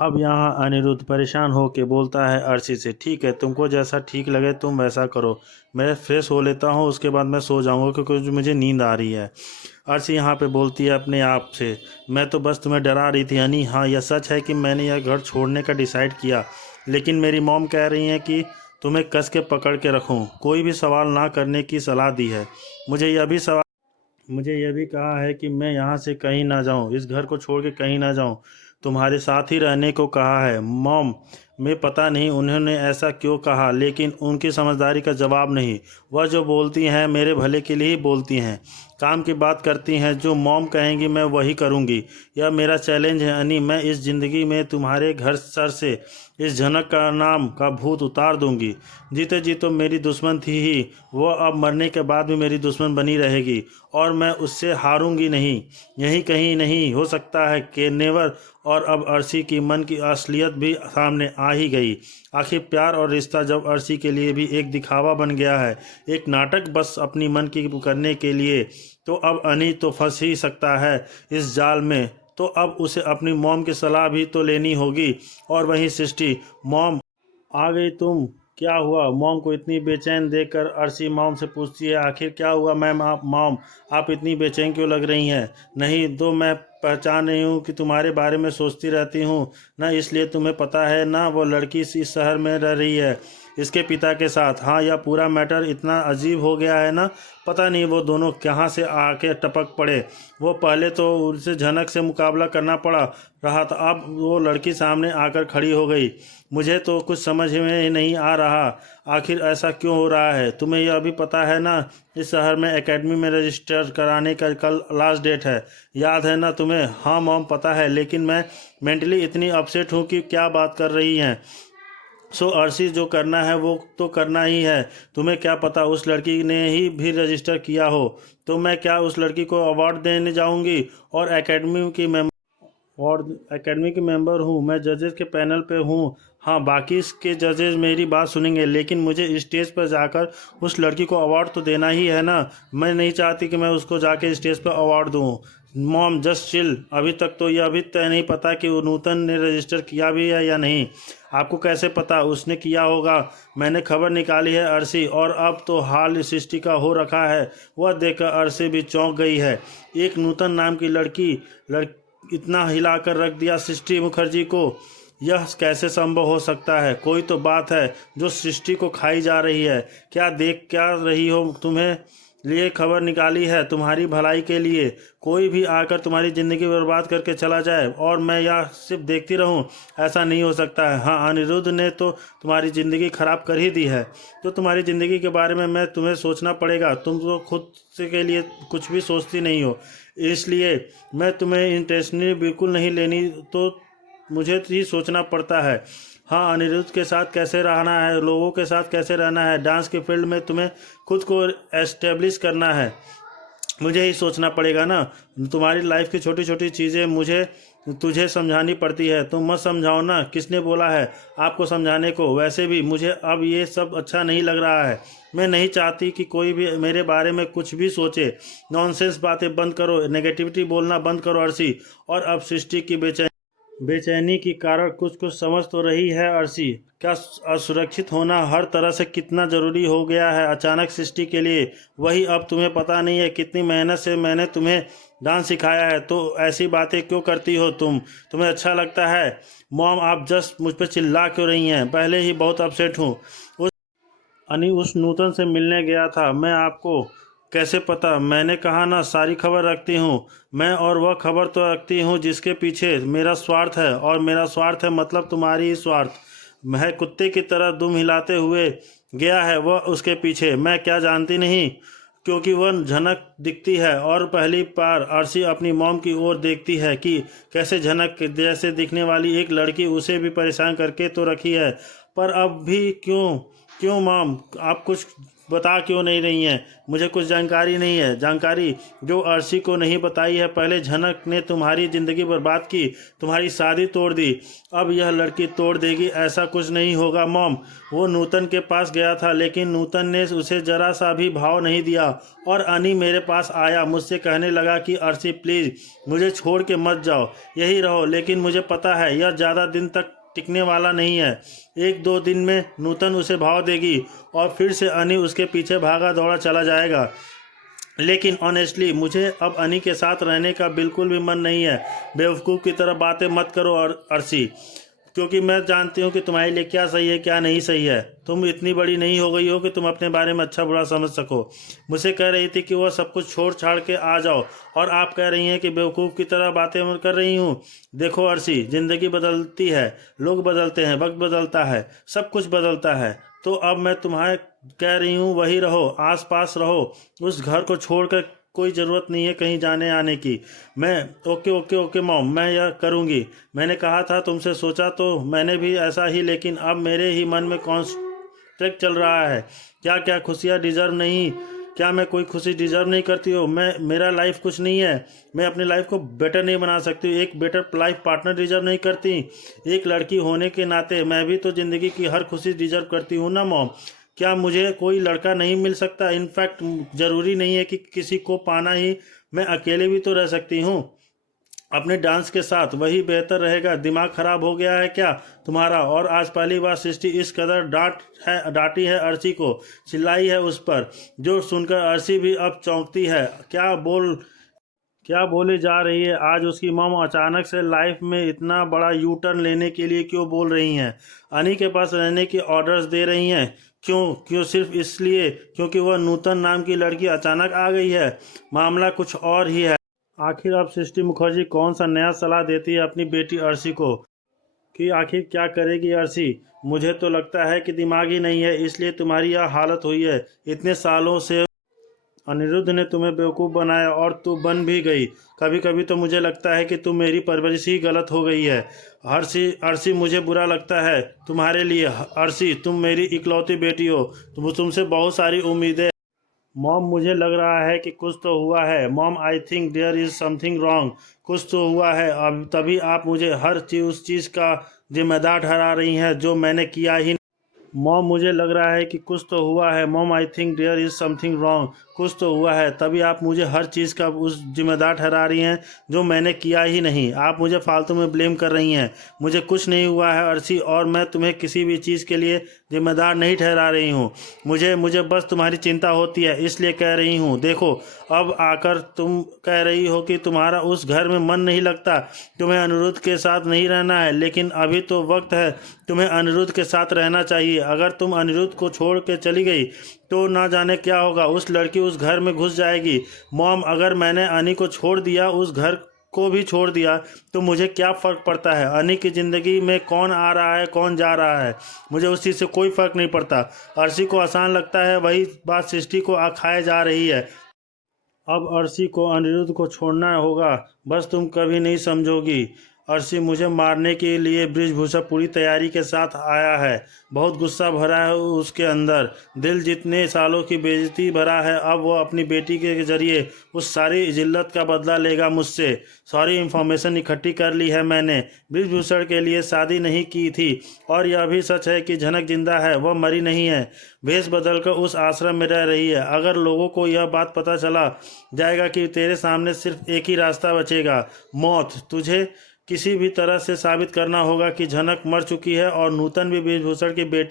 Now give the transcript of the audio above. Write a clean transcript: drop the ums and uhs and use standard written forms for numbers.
अब यहाँ अनिरुद्ध परेशान होके बोलता है अर्शी से, ठीक है तुमको जैसा ठीक लगे तुम वैसा करो, मैं फ्रेश हो लेता हूँ उसके बाद मैं सो जाऊँगा क्योंकि मुझे नींद आ रही है। अर्शी यहाँ पे बोलती है अपने आप से, मैं तो बस तुम्हें डरा रही थी हनी। हाँ यह सच है कि मैंने यह घर छोड़ने का डिसाइड किया, लेकिन मेरी मॉम कह रही हैं कि तुम्हें कस के पकड़ के रखूं, कोई भी सवाल ना करने की सलाह दी है। मुझे यह भी कहा है कि मैं यहाँ से कहीं ना जाऊँ, इस घर को छोड़ के कहीं ना जाऊँ, तुम्हारे साथ ही रहने को कहा है। मॉम मैं पता नहीं उन्होंने ऐसा क्यों कहा, लेकिन उनकी समझदारी का जवाब नहीं। वह जो बोलती हैं मेरे भले के लिए ही बोलती हैं, काम की बात करती हैं, जो मॉम कहेंगी मैं वही करूँगी। यह मेरा चैलेंज है अनी, मैं इस ज़िंदगी में तुम्हारे घर सर से इस झनक का नाम का भूत उतार दूंगी। जीते जी तो मेरी दुश्मन थी ही, वह अब मरने के बाद भी मेरी दुश्मन बनी रहेगी और मैं उससे हारूंगी नहीं। यही कहीं नहीं हो सकता है कि नेवर। और अब अर्शी की मन की असलियत भी सामने आ ही गई। आखिर प्यार और रिश्ता जब अर्शी के लिए भी एक दिखावा बन गया है, एक नाटक बस अपनी मन की करने के लिए, तो अब अनी तो फंस ही सकता है इस जाल में। तो अब उसे अपनी मॉम की सलाह भी तो लेनी होगी। और वहीं सृष्टि, मॉम आ गई तुम, क्या हुआ? मॉम को इतनी बेचैन देखकर अर्शी मॉम से पूछती है, आखिर क्या हुआ मैम? आप मॉम आप इतनी बेचैन क्यों लग रही हैं? नहीं तो मैं पहचान रही हूँ कि तुम्हारे बारे में सोचती रहती हूँ ना, इसलिए तुम्हें पता है ना वो लड़की इस शहर में रह रही है इसके पिता के साथ। हाँ यह पूरा मैटर इतना अजीब हो गया है ना, पता नहीं वो दोनों कहाँ से आके टपक पड़े। वो पहले तो उनसे झनक से मुकाबला करना पड़ा रहा था, अब वो लड़की सामने आकर खड़ी हो गई। मुझे तो कुछ समझ में ही नहीं आ रहा आखिर ऐसा क्यों हो रहा है। तुम्हें यह भी पता है ना इस शहर में एकेडमी में रजिस्टर कराने का कल लास्ट डेट है, याद है ना तुम्हें? हाँ मॉम पता है, लेकिन मैं मेंटली इतनी अपसेट हूँ कि क्या बात कर रही हैं। सो अर्शी जो करना है वो तो करना ही है। तुम्हें क्या पता उस लड़की ने ही भी रजिस्टर किया हो, तो मैं क्या उस लड़की को अवार्ड देने जाऊंगी? और एकेडमी की मेंबर हूँ, मैं जजेस के पैनल पे हूँ। हाँ बाकी के जजेस मेरी बात सुनेंगे, लेकिन मुझे स्टेज पर जाकर उस लड़की को अवार्ड तो देना ही है ना। मैं नहीं चाहती कि मैं उसको जाके स्टेज पर अवार्ड दूँ। मॉम जस्ट चिल, अभी तक तो यह भी तय नहीं पता कि वो नूतन ने रजिस्टर किया भी है या नहीं। आपको कैसे पता? उसने किया होगा, मैंने खबर निकाली है अर्शी, और अब तो हाल सृष्टि का हो रखा है। वह देखकर अर्शी भी चौंक गई है। एक नूतन नाम की लड़की इतना हिलाकर रख दिया सृष्टि मुखर्जी को, यह कैसे संभव हो सकता है? कोई तो बात है जो सृष्टि को खाई जा रही है। क्या रही हो? तुम्हें लिए खबर निकाली है तुम्हारी भलाई के लिए, कोई भी आकर तुम्हारी ज़िंदगी बर्बाद करके चला जाए और मैं यह सिर्फ देखती रहूं? ऐसा नहीं हो सकता है। हाँ अनिरुद्ध ने तो तुम्हारी ज़िंदगी खराब कर ही दी है, तो तुम्हारी ज़िंदगी के बारे में मैं तुम्हें सोचना पड़ेगा। तुम तो खुद से के लिए कुछ भी सोचती नहीं हो, इसलिए मैं तुम्हें इंटेंशनली बिल्कुल नहीं लेनी, तो मुझे ही सोचना पड़ता है। हाँ अनिरुद्ध के साथ कैसे रहना है, लोगों के साथ कैसे रहना है, डांस के फील्ड में तुम्हें खुद को एस्टेब्लिश करना है, मुझे ही सोचना पड़ेगा ना। तुम्हारी लाइफ की छोटी छोटी चीज़ें मुझे तुझे समझानी पड़ती है, तुम मत समझाओ ना। किसने बोला है आपको समझाने को? वैसे भी मुझे अब ये सब अच्छा नहीं लग रहा है। मैं नहीं चाहती कि कोई भी मेरे बारे में कुछ भी सोचे। नॉनसेंस बातें बंद करो, नेगेटिविटी बोलना बंद करो अर्शी। और अब सृष्टि की बेचैनी की कारण कुछ कुछ समझ तो रही है अर्शी। क्या असुरक्षित होना हर तरह से कितना ज़रूरी हो गया है अचानक सृष्टि के लिए। वही अब तुम्हें पता नहीं है कितनी मेहनत से मैंने तुम्हें डांस सिखाया है, तो ऐसी बातें क्यों करती हो तुम्हें अच्छा लगता है? मॉम आप जस्ट मुझ पर चिल्ला क्यों रही हैं? पहले ही बहुत अपसेट हूँ। उस नूतन से मिलने गया था मैं, आपको कैसे पता? मैंने कहा ना सारी खबर रखती हूँ मैं, और वह खबर तो रखती हूँ जिसके पीछे मेरा स्वार्थ है, और मेरा स्वार्थ है मतलब तुम्हारी ही स्वार्थ है। कुत्ते की तरह दुम हिलाते हुए गया है वह उसके पीछे, मैं क्या जानती नहीं? क्योंकि वह झनक दिखती है, और पहली बार अर्शी अपनी मॉम की ओर देखती है कि कैसे झनक जैसे दिखने वाली एक लड़की उसे भी परेशान करके तो रखी है। पर अब भी क्यों क्यों मॉम? आप कुछ बता क्यों नहीं रही हैं? मुझे कुछ जानकारी नहीं है, जानकारी जो अर्शी को नहीं बताई है। पहले झनक ने तुम्हारी ज़िंदगी बर्बाद की, तुम्हारी शादी तोड़ दी, अब यह लड़की तोड़ देगी। ऐसा कुछ नहीं होगा मॉम। वो नूतन के पास गया था, लेकिन नूतन ने उसे ज़रा सा भी भाव नहीं दिया और अनी मेरे पास आया, मुझसे कहने लगा कि अर्शी प्लीज़ मुझे छोड़ के मत जाओ, यही रहो। लेकिन मुझे पता है यह ज़्यादा दिन तक टिकने वाला नहीं है। 1-2 दिन में नूतन उसे भाव देगी और फिर से अनी उसके पीछे भागा दौड़ा चला जाएगा। लेकिन ऑनेस्टली मुझे अब अनी के साथ रहने का बिल्कुल भी मन नहीं है। बेवकूफ़ की तरह बातें मत करो अर्शी, क्योंकि मैं जानती हूँ कि तुम्हारे लिए क्या सही है क्या नहीं सही है। तुम इतनी बड़ी नहीं हो गई हो कि तुम अपने बारे में अच्छा बुरा समझ सको। मुझसे कह रही थी कि वह सब कुछ छोड़ छाड़ के आ जाओ, और आप कह रही हैं कि बेवकूफ़ की तरह बातें कर रही हूँ। देखो अर्शी, ज़िंदगी बदलती है, लोग बदलते हैं, वक्त बदलता है, सब कुछ बदलता है। तो अब मैं तुम्हें कह रही हूँ वही रहो, आस पास रहो। उस घर को छोड़कर कोई ज़रूरत नहीं है कहीं जाने आने की। मैं ओके ओके ओके मॉम, मैं यह करूँगी। मैंने कहा था तुमसे, सोचा तो मैंने भी ऐसा ही, लेकिन अब मेरे ही मन में कॉन्फ्लिक्ट चल रहा है। क्या क्या खुशियाँ डिज़र्व नहीं, क्या मैं कोई खुशी डिज़र्व नहीं करती हो? मेरा लाइफ कुछ नहीं है, मैं अपनी लाइफ को बेटर नहीं बना सकती, एक बेटर लाइफ पार्टनर डिज़र्व नहीं करती? एक लड़की होने के नाते मैं भी तो ज़िंदगी की हर खुशी डिज़र्व करती हूँ ना मॉम। क्या मुझे कोई लड़का नहीं मिल सकता? इनफैक्ट ज़रूरी नहीं है कि किसी को पाना ही, मैं अकेले भी तो रह सकती हूँ अपने डांस के साथ, वही बेहतर रहेगा। दिमाग खराब हो गया है क्या तुम्हारा? और आज पहली बार सृष्टि इस कदर डांटी है अर्शी को, चिल्लाई है उस पर, जो सुनकर अर्शी भी अब चौंकती है। क्या बोले जा रही है? आज उसकी मॉम अचानक से लाइफ में इतना बड़ा यू टर्न लेने के लिए क्यों बोल रही हैं? अनी के पास रहने के ऑर्डर्स दे रही हैं? क्यों क्यों? सिर्फ इसलिए क्योंकि वह नूतन नाम की लड़की अचानक आ गई है? मामला कुछ और ही है। आखिर अब सृष्टि मुखर्जी कौन सा नया सलाह देती है अपनी बेटी अर्शी को कि आखिर क्या करेगी अर्शी? मुझे तो लगता है कि दिमाग ही नहीं है, इसलिए तुम्हारी यह हालत हुई है। इतने सालों से अनिरुद्ध ने तुम्हें बेवकूफ़ बनाया और तू बन भी गई। कभी कभी तो मुझे लगता है कि तुम मेरी परवरिश ही गलत हो गई है। अर्शी मुझे बुरा लगता है तुम्हारे लिए। अर्शी, तुम मेरी इकलौती बेटी हो, तुमसे बहुत सारी उम्मीदें। मॉम, मुझे लग रहा है कि कुछ तो हुआ है। Mom, I think there is something wrong. कुछ तो हुआ है, अब तभी आप मुझे हर चीज़ उस चीज़ का जिम्मेदार ठहरा रही हैं जो मैंने किया ही। मॉम, मुझे लग रहा है कि कुछ तो हुआ है। Mom, I think there is something wrong. कुछ तो हुआ है, तभी आप मुझे हर चीज़ का उस जिम्मेदार ठहरा रही हैं जो मैंने किया ही नहीं। आप मुझे फालतू में ब्लेम कर रही हैं। मुझे कुछ नहीं हुआ है अर्शी, और मैं तुम्हें किसी भी चीज़ के लिए जिम्मेदार नहीं ठहरा रही हूँ। मुझे बस तुम्हारी चिंता होती है, इसलिए कह रही हूँ। देखो, अब आकर तुम कह रही हो कि तुम्हारा उस घर में मन नहीं लगता, तुम्हें अनिरुद्ध के साथ नहीं रहना है, लेकिन अभी तो वक्त है, तुम्हें अनिरुद्ध के साथ रहना चाहिए। अगर तुम अनिरुद्ध को छोड़ के चली गई तो ना जाने क्या होगा। उस लड़की उस घर में घुस जाएगी। मॉम, अगर मैंने अनी को छोड़ दिया, उस घर को भी छोड़ दिया, तो मुझे क्या फ़र्क पड़ता है? अनी की ज़िंदगी में कौन आ रहा है कौन जा रहा है, मुझे उस चीज़ से कोई फ़र्क नहीं पड़ता। अर्शी को आसान लगता है, वही बात सृष्टि को खाए जा रही है। अब अर्शी को अनिरुद्ध को छोड़ना होगा, बस तुम कभी नहीं समझोगी। अर्शी मुझे मारने के लिए बृजभूषण पूरी तैयारी के साथ आया है। बहुत गुस्सा भरा है उसके अंदर, दिल जितने सालों की बेइज्जती भरा है। अब वो अपनी बेटी के जरिए उस सारी जिल्लत का बदला लेगा मुझसे। सारी इन्फॉर्मेशन इकट्ठी कर ली है मैंने। बृजभूषण के लिए शादी नहीं की थी, और यह भी सच है कि झनक जिंदा है, वह मरी नहीं है। भेष बदलकर उस आश्रम में रह रही है। अगर लोगों को यह बात पता चला जाएगा कि तेरे सामने सिर्फ एक ही रास्ता बचेगा, मौत। तुझे किसी भी तरह से साबित करना होगा कि झनक मर चुकी है और नूतन भी बृजभूषण की बेटी